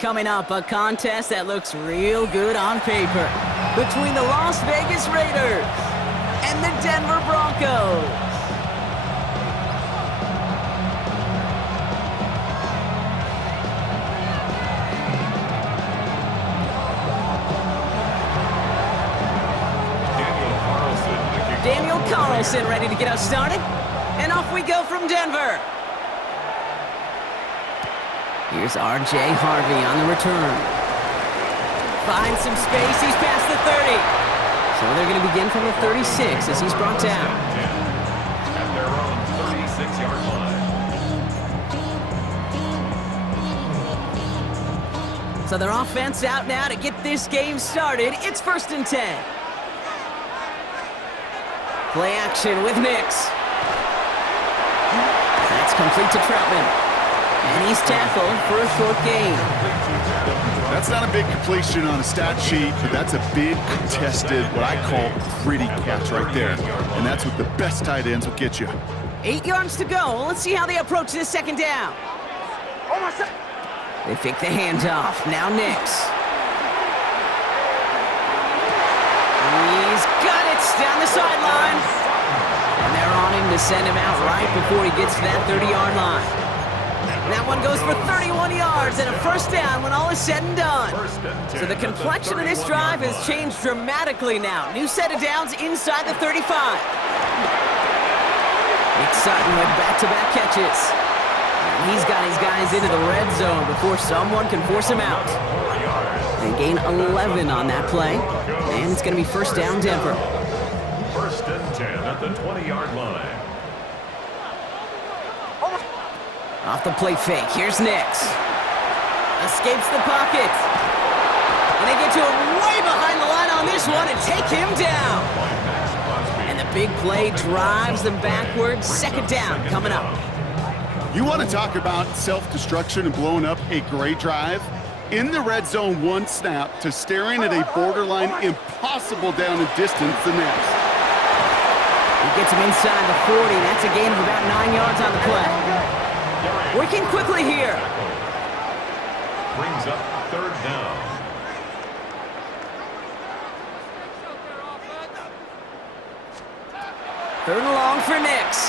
Coming up, a contest that looks real good on paper between the Las Vegas Raiders and the Denver Broncos. Daniel Carlson ready to get us started. And off we go from Denver. Here's R.J. Harvey on the return. Finds some space. He's past the 30. So they're going to begin from the 36 as he's brought down. At their own 36-yard line. So their offense out now to get this game started. It's 1st and 10. Play action with Nix. That's complete to Troutman. And he's tackled for a short gain. That's not a big completion on a stat sheet, but that's a big contested, what I call gritty catch right there. And that's what the best tight ends will get you. 8 yards to go. Let's see how they approach this second down. They fake the handoff. Now Nix. He's got it down the sideline. And they're on him to send him out right before he gets to that 30-yard line. That one goes for 31 yards and a first down when all is said and done. So the complexion of this drive has changed dramatically now. New set of downs inside the 35. Nick Sutton with back-to-back catches. And he's got his guys into the red zone before someone can force him out. They gain 11 on that play. And it's going to be first down Denver. 1st and 10 at the 20-yard line. Off the play fake, here's Nix. Escapes the pocket. And they get to him way behind the line on this one and take him down. And the big play drives them backwards. Second down coming up. You want to talk about self-destruction and blowing up a great drive? In the red zone, one snap to staring at a borderline impossible down and distance the next. He gets him inside the 40. That's a gain of about 9 yards on the play. Working quickly here. Brings up 3rd down. Third and long for Nix.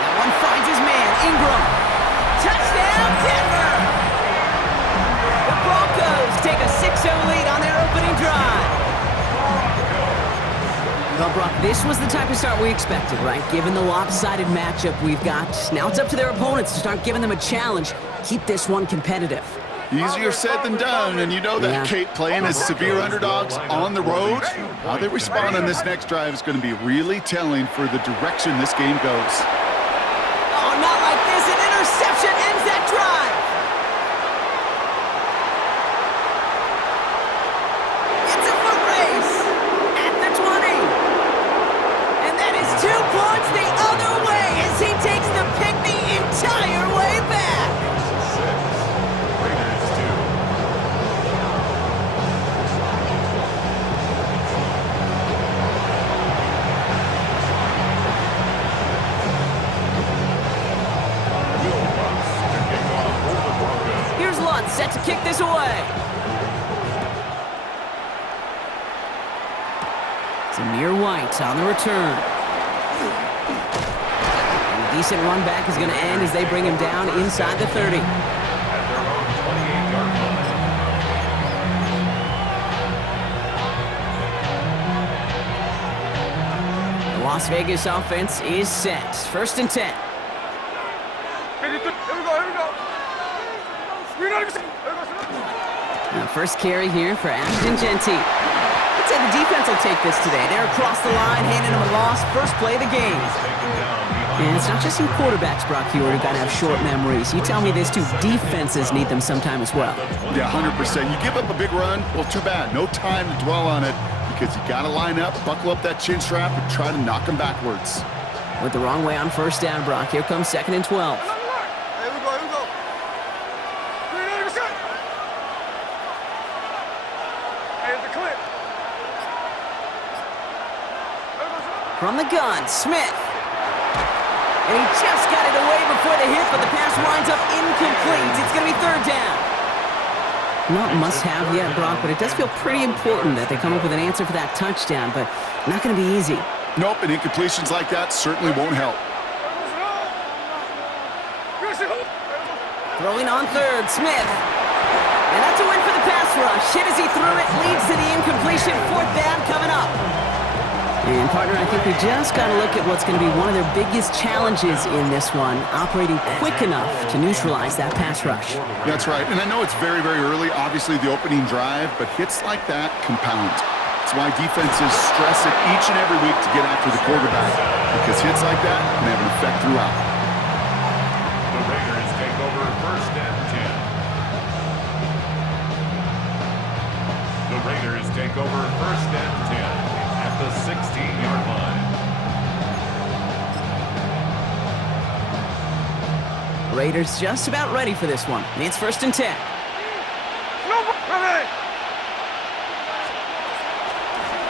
That one finds his man, Ingram. Touchdown, Denver! The Broncos take a 6-0 lead on their opening drive. Well, Brock, this was the type of start we expected, right? Given the lopsided matchup we've got, now it's up to their opponents to start giving them a challenge. Keep this one competitive. Easier said than done, and you know that, Kate, playing as severe underdogs on the road, how they respond on this next drive is going to be really telling for the direction this game goes. Oh, not like this. An interception ends that drive. It's a foot race at the 20. And that is 2 points the other way as he takes the pick the entire way back. 6. Raiders 2. Here's Lutz set to kick this away. Zamir White on the return. And a decent run back is going to end as they bring him down inside the 30. At their own 28-yard line. The Las Vegas offense is set. 1st and 10. Now, first carry here for Ashton Jeanty. I'd say the defense will take this today. They're across the line, handing them a loss. First play of the game. And it's not just you quarterbacks, Brock Huard, who got to have short memories. You tell me this too, defenses need them sometime as well. Yeah, 100%. You give up a big run, well, too bad. No time to dwell on it because you got to line up, buckle up that chin strap, and try to knock them backwards. Went the wrong way on first down, Brock. Here comes 2nd and 12. From the gun, Smith. And he just got it away before the hit, but the pass winds up incomplete. It's going to be third down. Not must-have yet, Brock, but it does feel pretty important that they come up with an answer for that touchdown, but not going to be easy. Nope, and incompletions like that certainly won't help. Throwing on third, Smith. And that's a win for the pass rush. Hit as he threw it, leads to the incompletion. Fourth down coming up. And partner, I think we just got to look at what's going to be one of their biggest challenges in this one, operating quick enough to neutralize that pass rush. That's right, and I know it's very, very early, obviously the opening drive, but hits like that compound. That's why defenses stress it each and every week to get after the quarterback, because hits like that can have an effect throughout. The Raiders take over first and 10. The Raiders take over first and 10 at the 16-yard line. Raiders just about ready for this one. It's first and 10.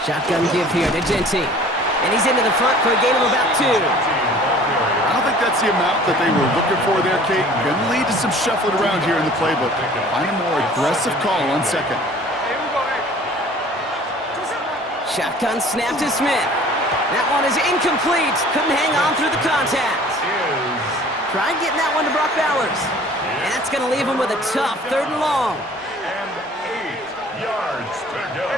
Shotgun give here to Genty. And he's into the front for a gain of about 2. I don't think that's the amount that they were looking for there, Kate. Going to lead to some shuffling around here in the playbook. Find a more aggressive call on second. Shotgun snap to Smith. That one is incomplete. Couldn't hang on through the contact. Tried getting that one to Brock Bowers. And that's going to leave him with a tough third and long. And 8 yards to go.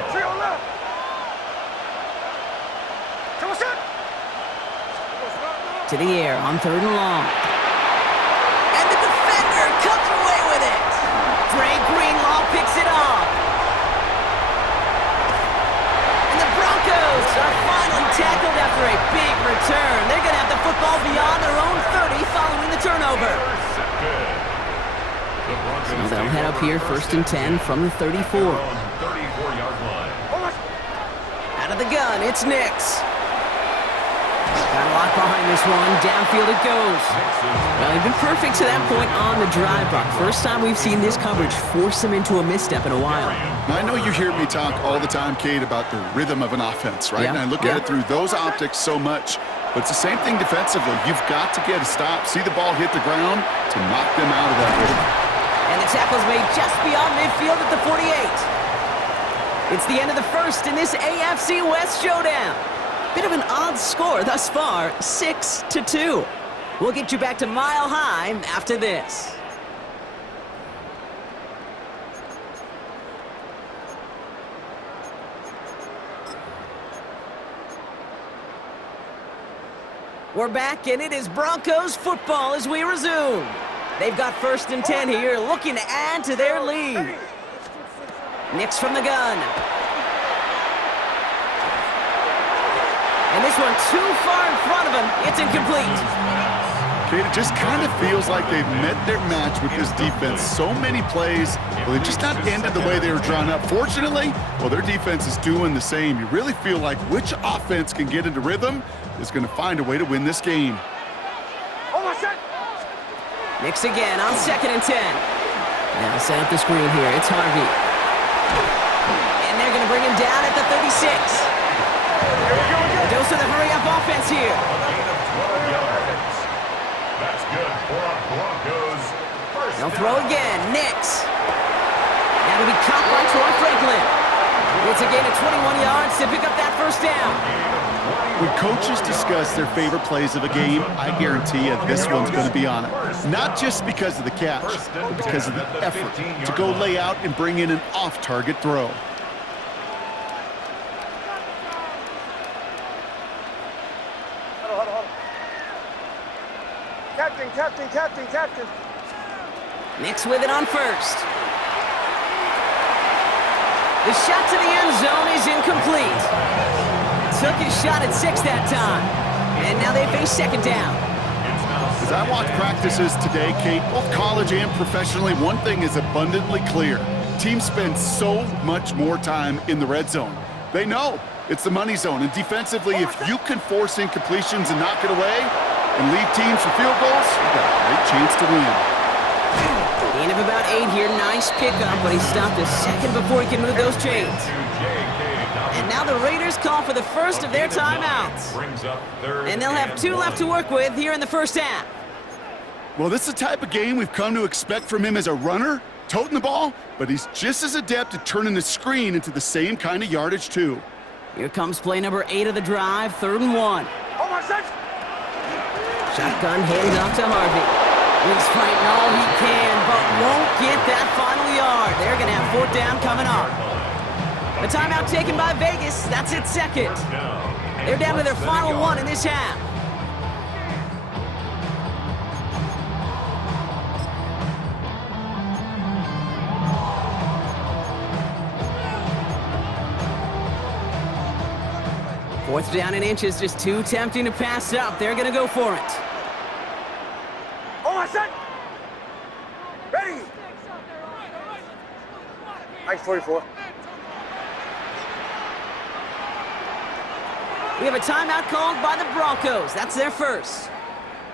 To the air on third and long. And the defender comes away with it. Dre Greenlaw picks it off. And the Broncos are finally tackled after a big return. They're going to have the football beyond their own 30 following the turnover. So they'll head up here first and 10 from the 34. 34-yard line. Out of the gun, it's Nix. Got a lot behind this one. Downfield it goes. Well, they've been perfect to that point on the drive, Brock. First time we've seen this coverage force them into a misstep in a while. I know you hear me talk all the time, Kate, about the rhythm of an offense, right? Yeah. And I look at it through those optics so much. But it's the same thing defensively. You've got to get a stop, see the ball hit the ground to knock them out of that rhythm. And the tackle's made just beyond midfield at the 48. It's the end of the first in this AFC West showdown. Bit of an odd score thus far, 6-2. We'll get you back to Mile High after this. We're back, and it is Broncos football as we resume. They've got first and 10 here, looking to add to their lead. Nix from the gun. And this one too far in front of him. It's incomplete. Kate, it just kind of feels like they've met their match with this defense. So many plays, well, they just not ended the way they were drawn up. Fortunately, well, their defense is doing the same. You really feel like which offense can get into rhythm is going to find a way to win this game. Nix again on second and 10. Now set up the screen here. It's Harvey. And they're going to bring him down at the 36. A dose of the hurry-up offense here. That's good for a Broncos. They'll throw again. Nix. That'll be caught by Troy Franklin. It's a gain of 21 yards to pick up that first down. When coaches discuss their favorite plays of a game, I guarantee you this one's going to be on it. Not just because of the catch, but because of the effort to go lay out and bring in an off-target throw. Captain. Nix with it on first. The shot to the end zone is incomplete. Took his shot at 6 that time. And now they face second down. As I watch practices today, Kate, both college and professionally, one thing is abundantly clear. Teams spend so much more time in the red zone. They know it's the money zone. And defensively, if you can force incompletions and knock it away and leave teams for field goals, you've got a great chance to win. Gain of about 8 here. Nice pickup, but he stopped a second before he can move those chains. To J.K. And now the Raiders call for the first of their timeouts. Brings up third And they'll have 2 left to work with here in the first half. Well, this is the type of game we've come to expect from him as a runner, toting the ball, but he's just as adept at turning the screen into the same kind of yardage, too. Here comes play number 8 of the drive, 3rd and 1. Hold on, set. Shotgun handoff to Harvey. He's fighting all he can, but won't get that final yard. They're going to have 4th down coming up. The timeout taken by Vegas. That's its second. They're down to their final 1 in this half. Fourth down and inches, just too tempting to pass up. They're going to go for it. Hold on, set. Ready. Nice 44. We have a timeout called by the Broncos. That's their first.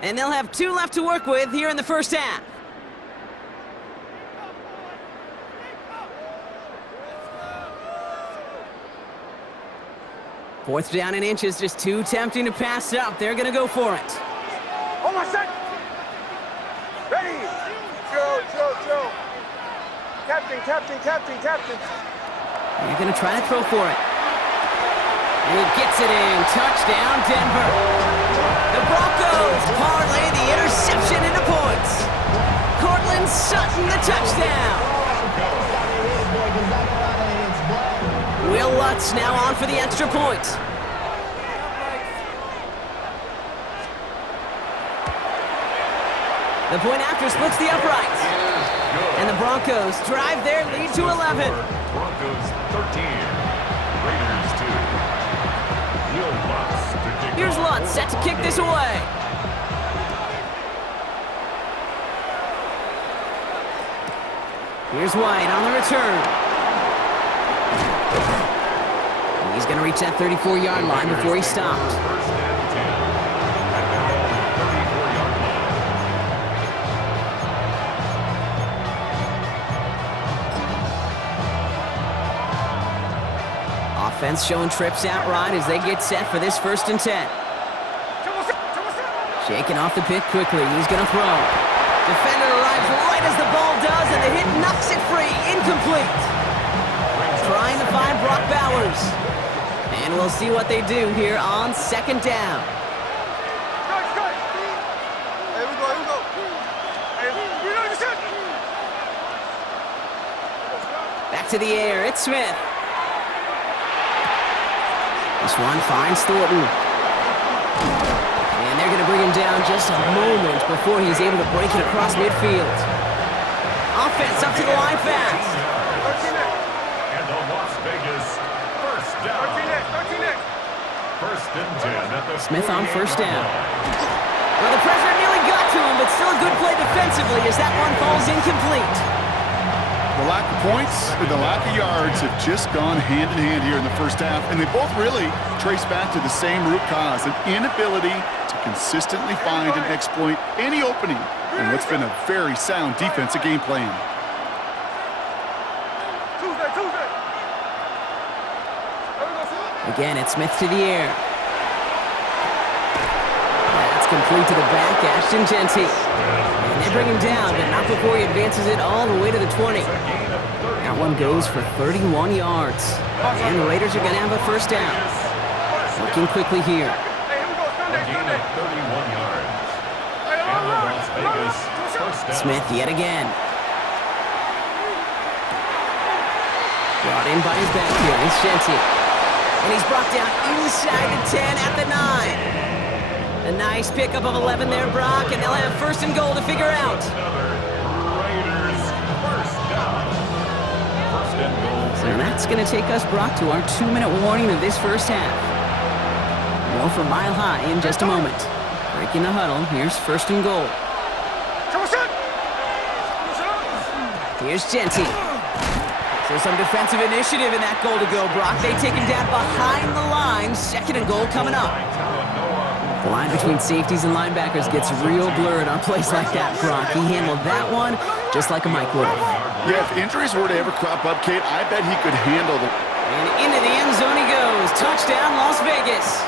And they'll have 2 left to work with here in the first half. Fourth down and inches, just too tempting to pass up. They're going to go for it. Hold on, set. Ready. Joe. Captain. They're going to try to throw for it. And he gets it in. Touchdown, Denver. The Broncos parlay the interception into points. Cortland Sutton, the touchdown. Will Lutz now on for the extra point. The point after splits the uprights. And the Broncos drive their lead to 11. Broncos 13, Raiders 2. Will Lutz to kick Here's off. Lutz set to kick this away. Here's White on the return. He's going to reach that 34-yard line before he stopped. First and 10 at their own 34-yard line. Offense showing trips out right as they get set for this 1st and 10. Shaking off the pick quickly. He's going to throw. Defender arrives right as the ball does, and the hit knocks it free. Incomplete. Trying to find Brock Bowers. And we'll see what they do here on 2nd down. Good. Here we go. Hey, we know the set. Back to the air. It's Smith. This one finds Thornton. And they're going to bring him down just a moment before he's able to break it across midfield. Offense up to the line fast. 13X. And the Las Vegas first down. 13X. First and 10 at the Smith on 1st 48-yard down. line. Well, the pressure nearly got to him, but still a good play defensively as that one falls incomplete. The lack of points and the lack of yards have just gone hand in hand here in the first half, and they both really trace back to the same root cause, an inability to consistently find and exploit any opening in what's been a very sound defensive game plan. Tuesday. Again, it's Smith to the air. That's complete to the back, Ashton Genty. And they bring him down, but not before he advances it all the way to the 20. That one goes for 31 yards. And the Raiders are going to have a 1st down. Working quickly here. Hey, here we go. A gain of 31 yards. And the Las Vegas first down. Smith yet again. Brought in by his back here. It's Genty. And he's brought down inside the 10 at the 9. A nice pickup of 11 there, Brock, and they'll have 1st and goal to figure out. Another Raiders first down. First and goal. So that's going to take us, Brock, to our 2-minute warning of this first half. More from Mile High in just a moment. Breaking the huddle, here's 1st and goal. Here's Genty. So some defensive initiative in that goal to go, Brock. They take him down behind the line. 2nd and goal coming up. The line between safeties and linebackers gets real blurred on plays like that, Brock. He handled that one just like a Mike would have. Yeah, if injuries were to ever crop up, Kate, I bet he could handle And into the end zone he goes. Touchdown, Las Vegas.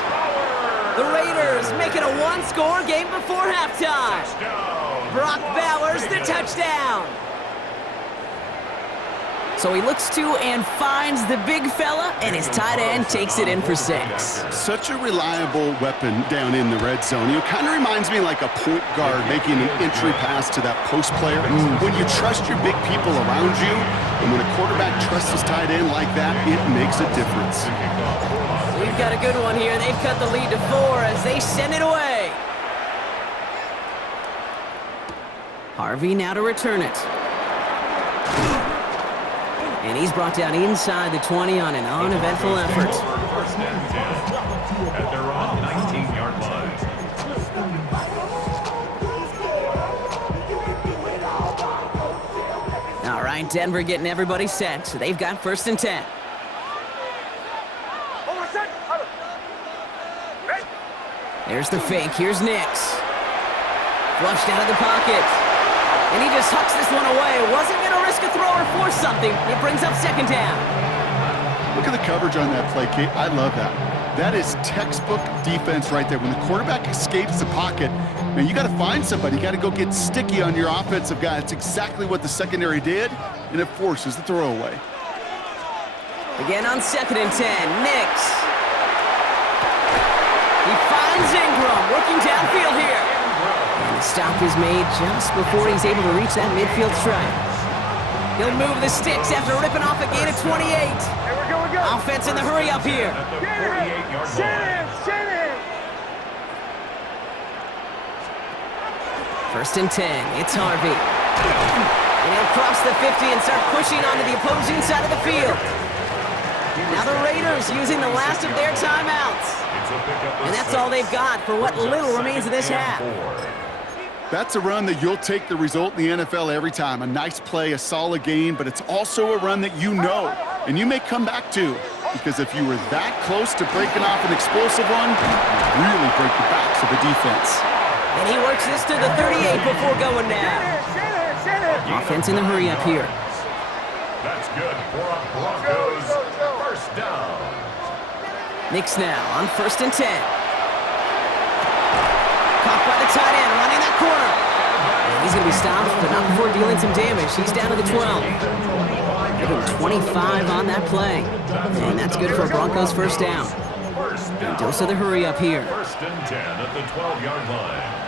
The Raiders make it a one-score game before halftime. Brock Bowers, the touchdown. So he looks to and finds the big fella, and his tight end takes it in for 6. Such a reliable weapon down in the red zone. Kind of reminds me like a point guard making an entry pass to that post player. When you trust your big people around you, and when a quarterback trusts his tight end like that, it makes a difference. We've got a good one here. They've cut the lead to 4 as they send it away. Harvey now to return it. And he's brought down inside the 20 on an uneventful effort. First and 10 at their own 19-yard line. All right, Denver getting everybody set. So they've got first and 10. There's the fake. Here's Nix. Flushed out of the pocket. And he just hucks this one away. Wasn't going to risk a throw or force something. It brings up second down. Look at the coverage on that play, Kate. I love that. That is textbook defense right there. When the quarterback escapes the pocket, man, you got to find somebody. You got to go get sticky on your offensive guy. That's exactly what the secondary did, and it forces the throwaway. Again on second and 10. Nix. He finds Ingram working downfield here. And the stop is made just before he's able to reach that midfield stripe. He'll move the sticks after ripping off a gain of 28. Hey, we're going. Offense in the hurry up here. At the 48-yard line. First and 10. It's Harvey. And he'll cross the 50 and start pushing onto the opposing side of the field. Now the Raiders using the last of their timeouts. And that's all they've got for what little remains of this half. That's a run that you'll take the result in the NFL every time. A nice play, a solid game, but it's also a run that you know, and you may come back to. Because if you were that close to breaking off an explosive one, you really break the backs of the defense. And he works this to the 38 before going down. Offense in the hurry up here. That's good for a Broncos first down. Nix now on first and 10. Caught by the tight end, running that corner. And he's going to be stopped, but not before dealing some damage. He's down to the 12. Give him 25 on that play. And that's good for a Broncos first down. And dose of the hurry up here. First and 10 at the 12-yard line.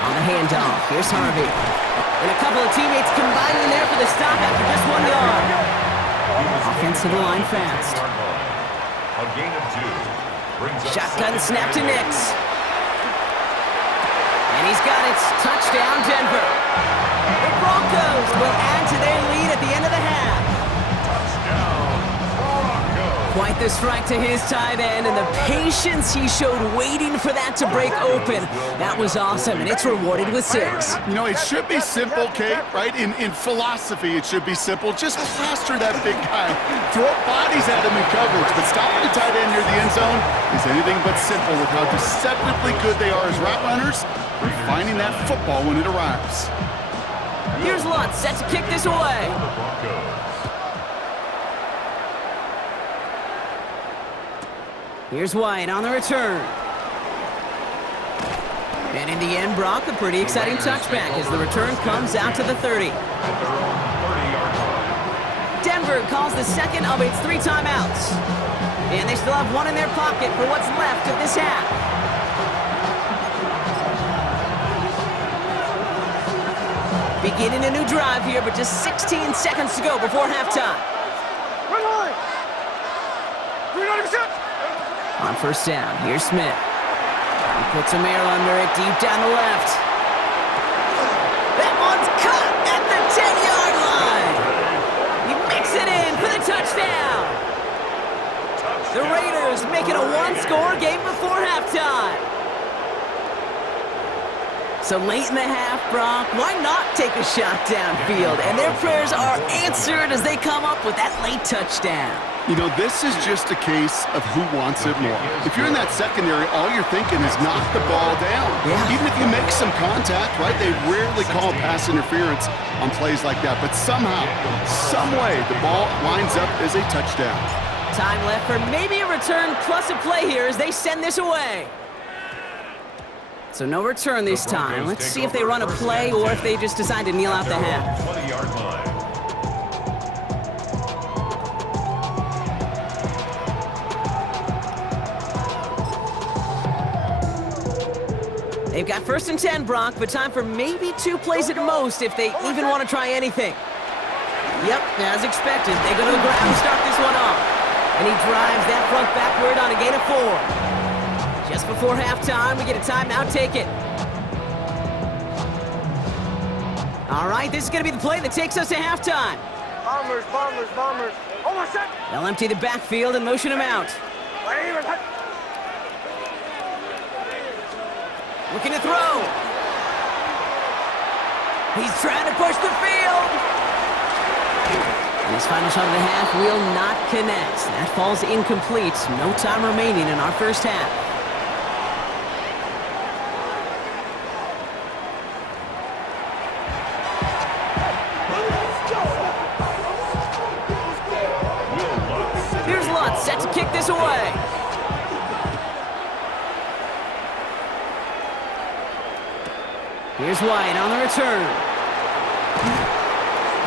On the handoff, here's Harvey. And a couple of teammates combining there for the stop after just 1 yard. Offensive line fast. A gain of 2. Shotgun snap to Nix. And he's got it. Touchdown, Denver. The Broncos will add to their lead at the end of the half. Quite the strike to his tight end, and the patience he showed waiting for that to break open. That was awesome, and it's rewarded with 6. You know, it should be simple, Kate, right? In philosophy, it should be simple. Just plaster that big guy. Throw bodies at him in coverage, but stopping the tight end near the end zone is anything but simple with how deceptively good they are as route runners and finding that football when it arrives. Here's Lutz set to kick this away. Here's White on the return. And in the end, Brock, a pretty exciting touchback as the return comes out to the 30. Denver calls the second of its 3 timeouts. And they still have one in their pocket for what's left of this half. Beginning a new drive here, but just 16 seconds to go before halftime. On first down, here's Smith. He puts a mail under it deep down the left. That one's caught at the 10-yard line. He makes it in for the touchdown. The Raiders make it a one-score game before halftime. So late in the half, Brock, why not take a shot downfield? And their prayers are answered as they come up with that late touchdown. You know, this is just a case of who wants it more. If you're in that secondary, all you're thinking is knock the ball down. Yeah. Even if you make some contact, right? They rarely call pass interference on plays like that. But somehow, some way, the ball winds up as a touchdown. Time left for maybe a return plus a play here as they send this away. So no return this time. Let's see if they run a play or if they just decide to kneel out the half. 20-yard line. They've got 1st and 10, Brock, but time for maybe 2 plays at most if they even want to try anything. Yep, as expected, they go to the ground and start this one off. And he drives that front backward on a gain of 4. Just before halftime, we get a timeout taken. All right, this is going to be the play that takes us to halftime. Bombers, bombers, bombers. Oh, my shot. They'll empty the backfield and motion him out. Looking to throw. He's trying to push the field. And his final shot of the half will not connect. That falls incomplete. No time remaining in our first half. Here's Lutz set to kick this away. Here's White on the return.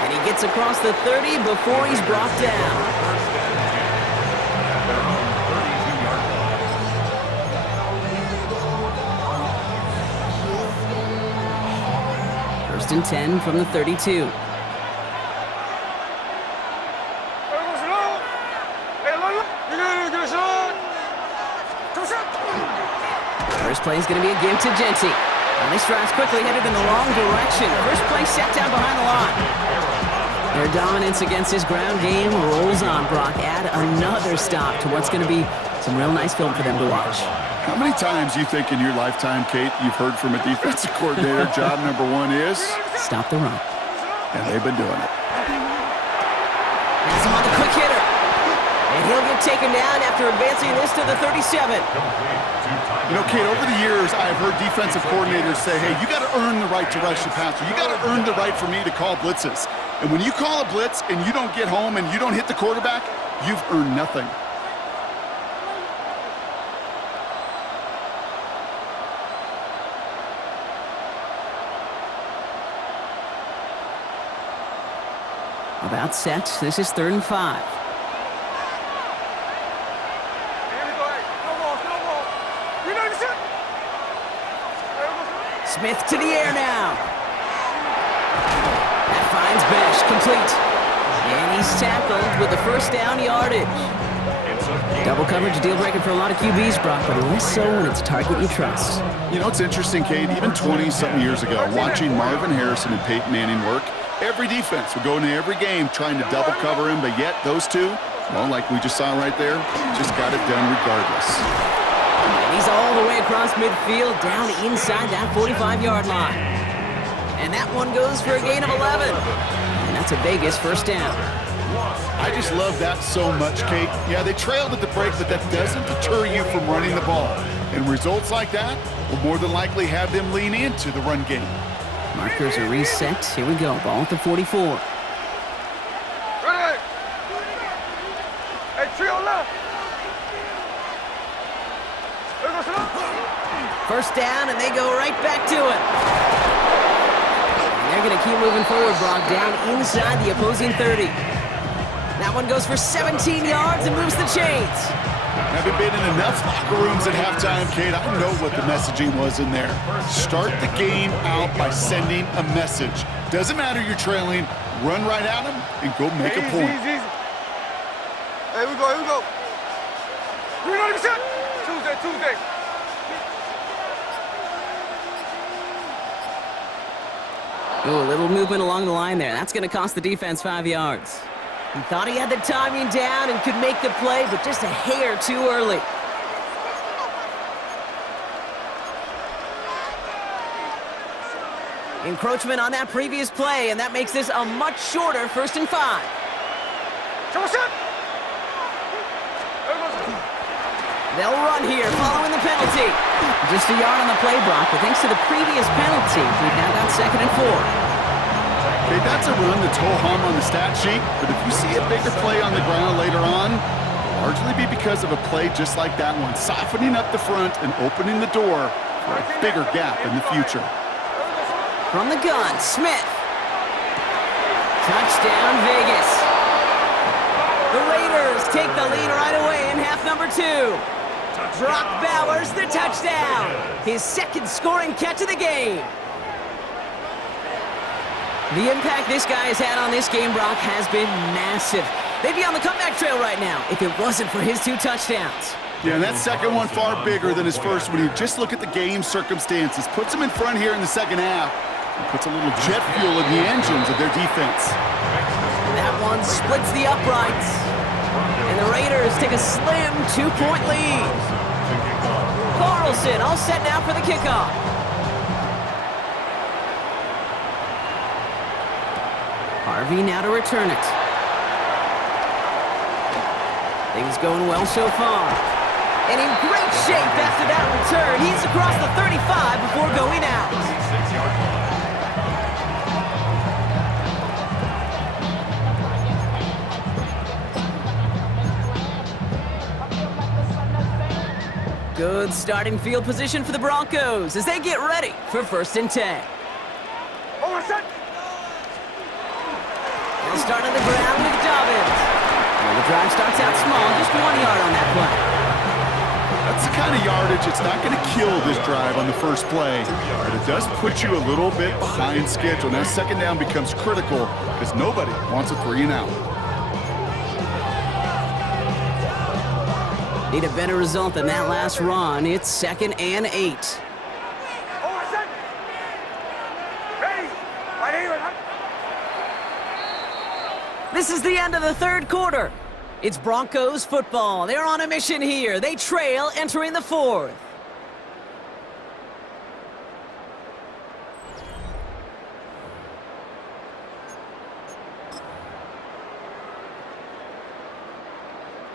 And he gets across the 30 before he's brought down. First and 10 at their own 32-yard line. First and 10 from the 32. First play is going to be a give to Genty. And this drive's quickly headed in the wrong direction. First play set down behind the line. Their dominance against his ground game rolls on, Brock. Add another stop to what's going to be some real nice film for them to watch. How many times you think in your lifetime, Kate, you've heard from a defensive coordinator, job number 1 is? Stop the run. And they've been doing it. That's him on the quick hitter. And he'll get taken down after advancing this to the 37. You know, Kate, over the years, I've heard defensive coordinators say, hey, you got to earn the right to rush the passer. You got to earn the right for me to call blitzes. And when you call a blitz and you don't get home and you don't hit the quarterback, you've earned nothing. About set. This is 3rd and 5. Smith to the air now. That finds Besh, complete. And he's tackled with the first down yardage. Double coverage deal breaker for a lot of QBs, Brock, but less so when it's a target you trust. You know, it's interesting, Kate, even 20-something years ago, watching Marvin Harrison and Peyton Manning work, every defense would go into every game trying to double cover him, but yet those two, well, like we just saw right there, just got it done regardless. And he's all the way across midfield, down inside that 45-yard line. And that one goes for a gain of 11. And that's a Vegas first down. I just love that so much, Kate. Yeah, they trailed at the break, but that doesn't deter you from running the ball. And results like that will more than likely have them lean into the run game. Markers are reset. Here we go. Ball at the 44. Ready. Hey, trio left. First down, and they go right back to it. And they're going to keep moving forward, Brock, down inside the opposing 30. That one goes for 17 yards and moves the chains. Having been in enough locker rooms at halftime, Kate, I know what the messaging was in there. Start the game out by sending a message. Doesn't matter you're trailing, run right at them and go make a point. Easy. Here we go, here we go. We're not even set. Tuesday. Oh, a little movement along the line there. That's going to cost the defense 5 yards. He thought he had the timing down and could make the play, but just a hair too early. Encroachment on that previous play, and that makes this a much shorter 1st and 5. They'll run here, following the penalty. Just a yard on the play block, but thanks to the previous penalty, we've now got 2nd and 4. Okay, that's a run that's ho-hum on the stat sheet, but if you see a bigger play on the ground later on, it'll largely be because of a play just like that one, softening up the front and opening the door for a bigger gap in the future. From the gun, Smith. Touchdown, Vegas. The Raiders take the lead right away in half number 2. Brock Bowers, the touchdown. His 2nd scoring catch of the game. The impact this guy has had on this game, Brock, has been massive. They'd be on the comeback trail right now if it wasn't for his 2 touchdowns. Yeah, and that second one far bigger than his first when you just look at the game circumstances. Puts him in front here in the second half. And puts a little jet fuel in the engines of their defense. That one splits the uprights. And the Raiders take a slim 2-point lead. Carlson all set now for the kickoff. Harvey now to return it. Things going well so far. And in great shape after that return. He's across the 35 before going out. 6-yard line. Good starting field position for the Broncos as they get ready for 1st and 10. They'll start on the ground with Dobbins. Well, the drive starts out small, just 1 yard on that play. That's the kind of yardage it's not going to kill this drive on the first play, but it does put you a little bit behind schedule. Now 2nd down becomes critical because nobody wants a 3 and out. Need a better result than that last run. It's 2nd and 8. This is the end of the 3rd quarter. It's Broncos football. They're on a mission here. They trail entering the 4th.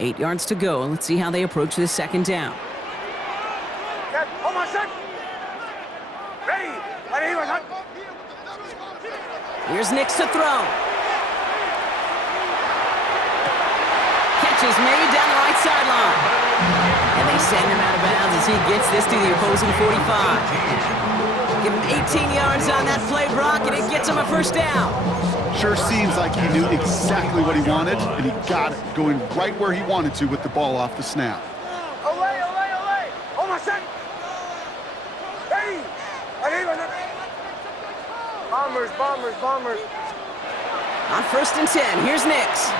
Eight yards to go. Let's see how they approach this 2nd down. Here's Nix to throw. Catch is made down the right sideline. And they send him out of bounds as he gets this to the opposing 45. Give him 18 yards on that play, Brock, and it gets him a 1st down. Sure seems like he knew exactly what he wanted, and he got it, going right where he wanted to with the ball off the snap. Bombers. On 1st and 10, here's Nix.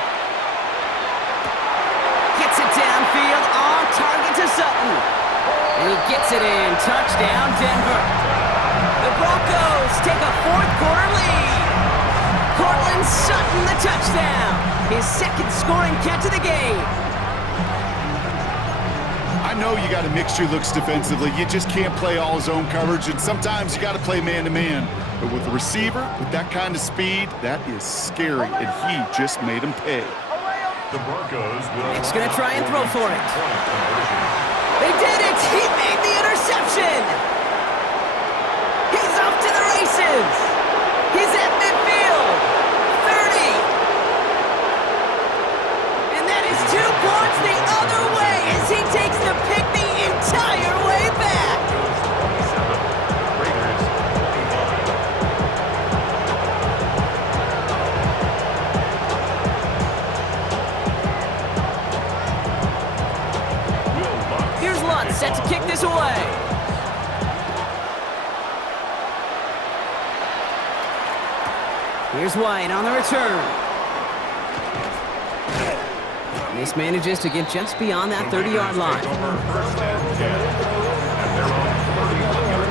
Gets it downfield, on target to Sutton. And he gets it in. Touchdown, Denver. The Broncos take a 4th quarter lead. Cortland Sutton, the touchdown. His 2nd scoring catch of the game. I know you got a mixture looks defensively. You just can't play all zone coverage, and sometimes you got to play man-to-man. But with a receiver with that kind of speed, that is scary, and he just made him pay. The Broncos will... Nick's going to try and throw for it. They did it! He made the interception! He's off to the races! He's at midfield! 30! And that is 2 points the other way as he takes the pick the entire way back! Here's Lutz set to kick this away. Here's White on the return. This manages to get just beyond that 30-yard line. First and 10 at their own 31-yard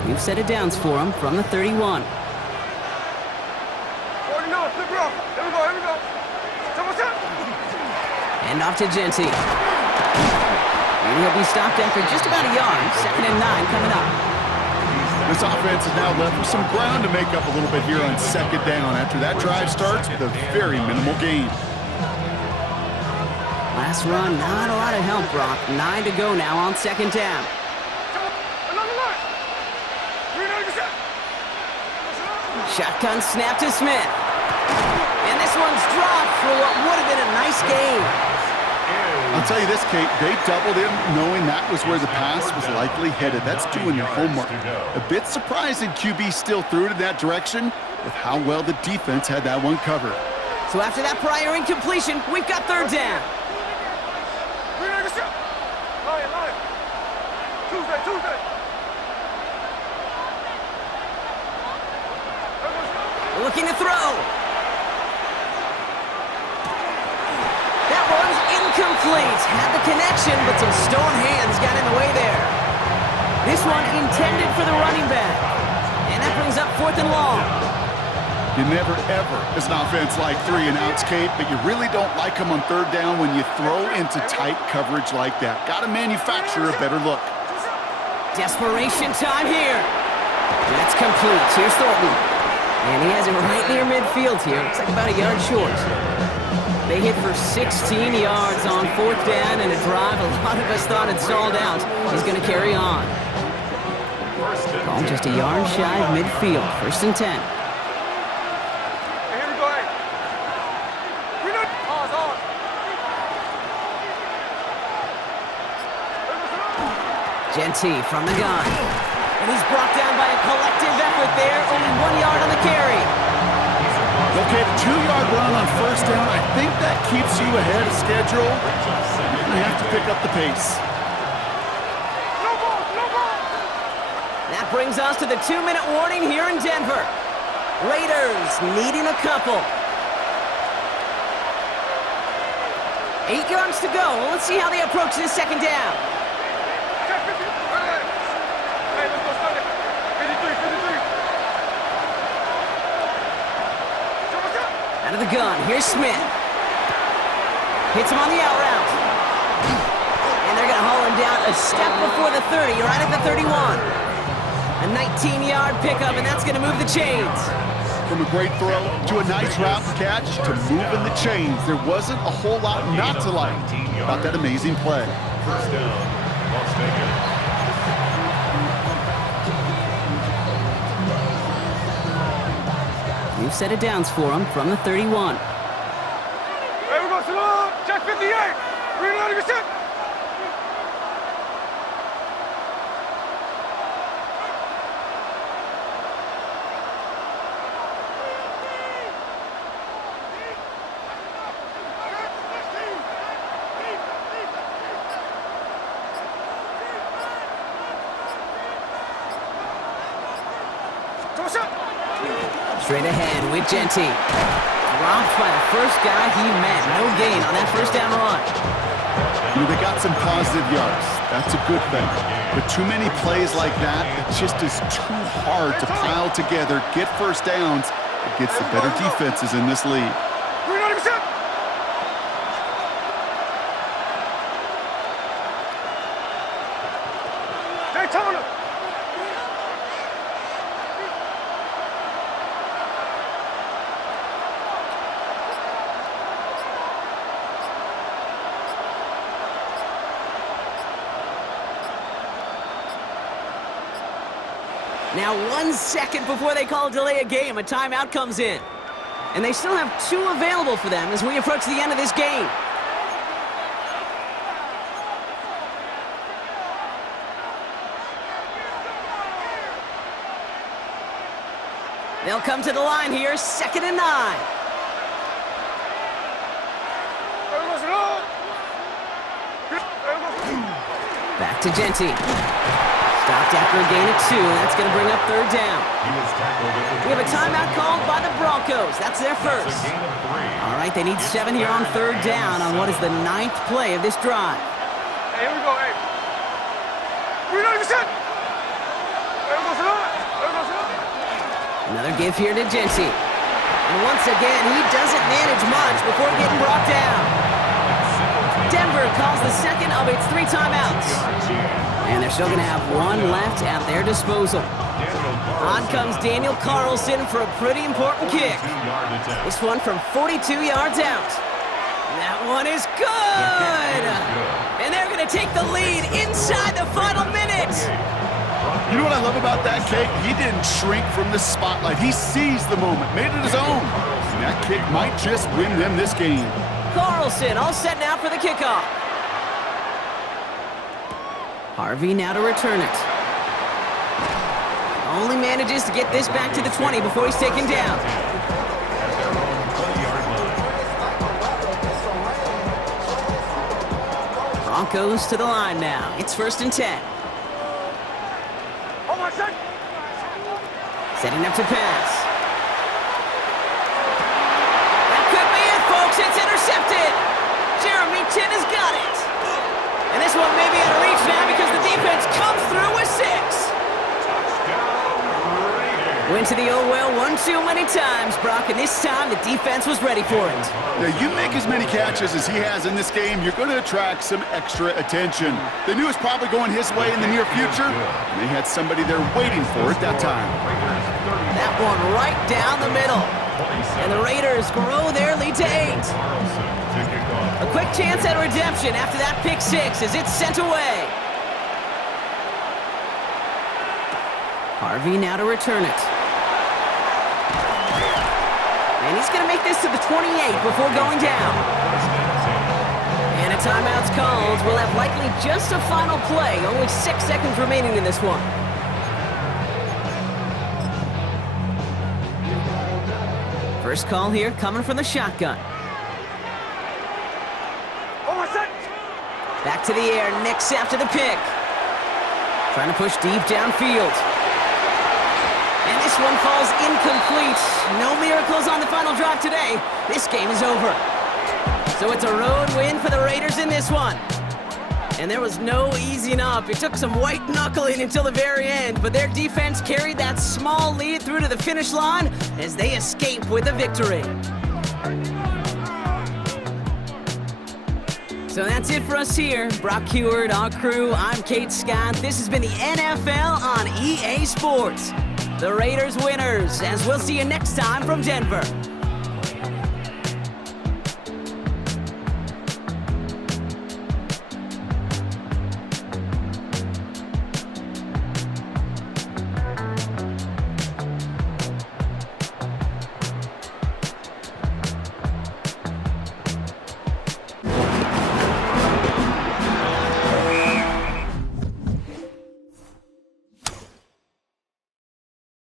line. We've set it downs for him from the 31. And off to Genty. And he'll be stopped after just about a yard. 2nd and 9 coming up. This offense is now left with some ground to make up a little bit here on 2nd down after that drive starts with a very minimal gain. Last run, not a lot of help, Brock. 9 to go now on 2nd down. Shotgun snap to Smith. And this one's dropped for what would have been a nice gain. I'll tell you this, Kate, they doubled him knowing that was where the pass was likely headed. That's doing your homework. A bit surprising QB still threw it in that direction with how well the defense had that one covered. So after that prior incompletion, we've got 3rd down. Tuesday. Looking to throw. That one's incomplete. Had the connection, but some stone hands got in the way there. This one intended for the running back. And that brings up 4th and long. You never, ever, as an offense, like 3 and outs, Kate, but you really don't like them on 3rd down when you throw into tight coverage like that. Got to manufacture a better look. Desperation time here. That's complete. Here's Thornton. And he has it right near midfield here. Looks like about a yard short. They hit for 16 yards on 4th down, and a drive a lot of us thought had stalled out is going to carry on. Ball just a yard shy of midfield. 1st and 10. Here we go, hey. Pause. Genty from the gun. And he's brought down by a collective effort there. Only 1 yard on the carry. Okay, 2-yard run on 1st down. I think that keeps you ahead of schedule. You're going to have to pick up the pace. No ball. That brings us to the 2-minute warning here in Denver. Raiders needing a couple. 8 yards to go. Let's see how they approach this 2nd down. Hey, let's go Sunday. 53. Out of the gun, here's Smith. Hits him on the out route. And they're going to haul him down a step before the 30, right at the 31. A 19-yard pickup, and that's going to move the chains. From a great throw to a nice route catch to moving the chains. There wasn't a whole lot not to like about that amazing play. 1st down, Las Vegas. New set of downs for him from the 31. Hey, we go slow. Check 58. Reload your set. Straight ahead with Genty. Dropped by the first guy he met. No gain on that 1st down run. They got some positive yards. That's a good thing. But too many plays like that, it just is too hard to pile together, get 1st downs against the better defenses in this league. Daytona. Now 1 second before they call delay a game, a timeout comes in. And they still have 2 available for them as we approach the end of this game. They'll come to the line here, 2nd and 9. Back to Genty. Stopped after a gain of 2. That's going to bring up 3rd down. We have a timeout called by the Broncos. That's their first. All right, they need 7 here on 3rd down on what is the 9th play of this drive. Hey, here we go, hey. Reload your set. Another give here to Genty. And once again, he doesn't manage much before getting brought down. Denver calls the second of its 3 timeouts. And they're still going to have 1 left at their disposal. On comes Daniel Carlson for a pretty important kick. This one from 42 yards out. That one is good! And they're going to take the lead inside the final minute. You know what I love about that, Kate? He didn't shrink from the spotlight. He seized the moment, made it his own. And that kick might just win them this game. Carlson all set now for the kickoff. Harvey now to return it. Only manages to get this back to the 20 before he's taken down. Broncos to the line now. It's 1st and 10. Setting up to pass. That could be it, folks. It's intercepted. Jeremy Chin has got it. And this one may be out of reach now because the defense comes through with 6. Went to the old well one too many times, Brock, and this time the defense was ready for it. Now, you make as many catches as he has in this game, you're going to attract some extra attention. They knew it was probably going his way in the near future, and they had somebody there waiting for it that time. That one right down the middle. And the Raiders grow their lead to 8. A quick chance at redemption after that pick 6 as it's sent away. Harvey now to return it. And he's going to make this to the 28 before going down. And a timeout's called. We'll have likely just a final play. Only 6 seconds remaining in this one. First call here coming from the shotgun. Back to the air, Nix after the pick. Trying to push deep downfield. And this one falls incomplete. No miracles on the final drive today. This game is over. So it's a road win for the Raiders in this one. And there was no easing up. It took some white knuckling until the very end, but their defense carried that small lead through to the finish line as they escape with a victory. So that's it for us here. Brock Huard, our crew, I'm Kate Scott. This has been the NFL on EA Sports. The Raiders winners, as we'll see you next time from Denver.